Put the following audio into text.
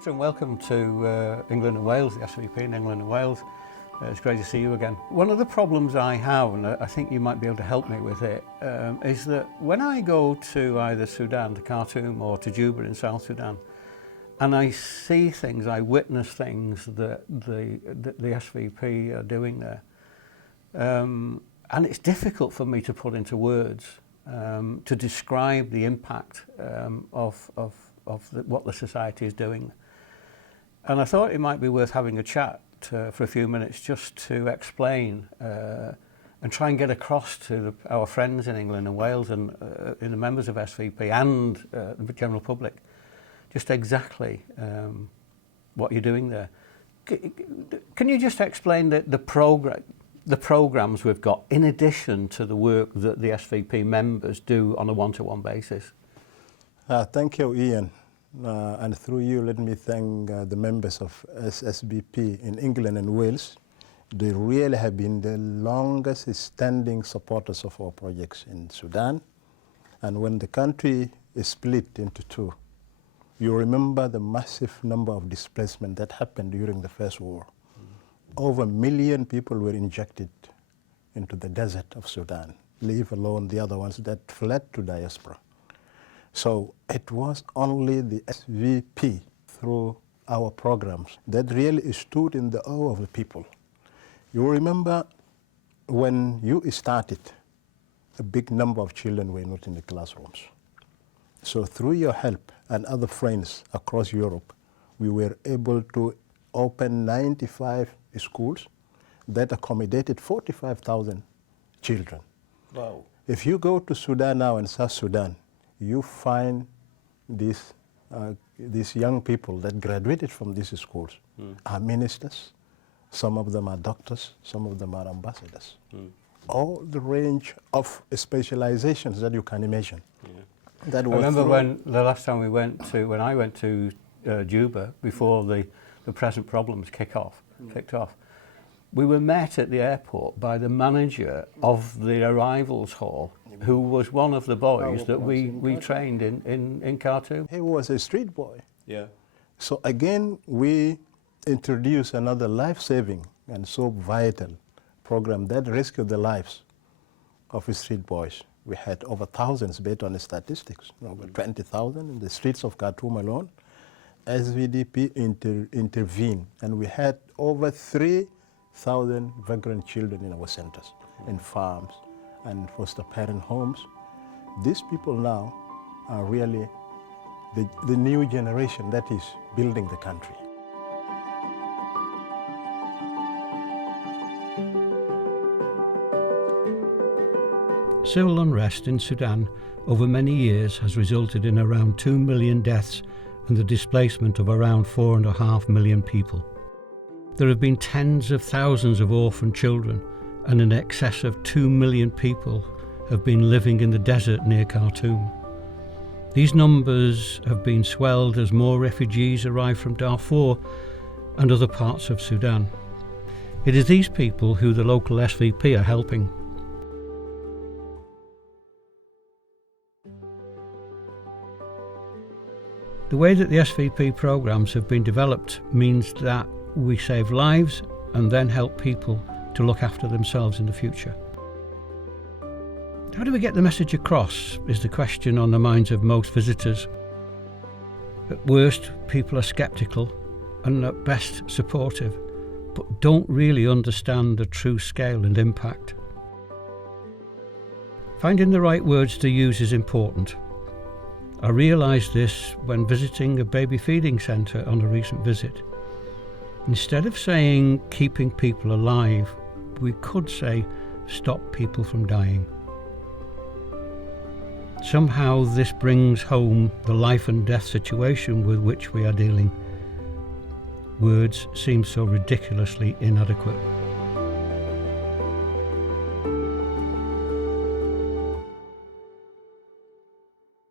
Betram, welcome to England and Wales, the SVP in England and Wales. It's great to see you again. One of the problems I have, and I think you might be able to help me with it, is that when I go to either Sudan, to Khartoum, or to Juba in South Sudan, and I see things, I witness things that the SVP are doing there, and it's difficult for me to put into words to describe the impact of what the society is doing. And I thought it might be worth having a chat for a few minutes just to explain and try and get across to our friends in England and Wales and the members of SVP and the general public just exactly what you're doing there. Can you just explain the programs we've got in addition to the work that the SVP members do on a one-to-one basis? Thank you, Ian. And through you, let me thank the members of SVP in England and Wales. They really have been the longest standing supporters of our projects in Sudan. And when the country is split into two, you remember the massive number of displacement that happened during the First War. Over 1 million people were injected into the desert of Sudan, leave alone the other ones that fled to diaspora. So it was only the SVP through our programs that really stood in the awe of the people. You remember when you started, a big number of children were not in the classrooms. So through your help and other friends across Europe, we were able to open 95 schools that accommodated 45,000 children. Wow. If you go to Sudan now and South Sudan, you find these young people that graduated from these schools are ministers, some of them are doctors, some of them are ambassadors. All the range of specializations that you can imagine. Yeah. I remember when the last time when I went to Juba, before the present problems kicked off, we were met at the airport by the manager of the arrivals hall, who was one of the boys that we trained in Khartoum. He was a street boy. Yeah. So again, we introduced another life-saving and so vital program that rescued the lives of street boys. We had over thousands based on the statistics, over 20,000 in the streets of Khartoum alone. SVdP intervened, and we had over 3,000 vagrant children in our centers, in farms and foster parent homes. These people now are really the new generation that is building the country. Civil unrest in Sudan over many years has resulted in around 2 million deaths and the displacement of around 4.5 million people. There have been tens of thousands of orphan children, and in excess of 2 million people have been living in the desert near Khartoum. These numbers have been swelled as more refugees arrive from Darfur and other parts of Sudan. It is these people who the local SVP are helping. The way that the SVP programs have been developed means that we save lives and then help people to look after themselves in the future. How do we get the message across is the question on the minds of most visitors. At worst, people are sceptical and at best supportive, but don't really understand the true scale and impact. Finding the right words to use is important. I realised this when visiting a baby feeding centre on a recent visit. Instead of saying keeping people alive, we could say stop people from dying. Somehow this brings home the life and death situation with which we are dealing. Words seem so ridiculously inadequate.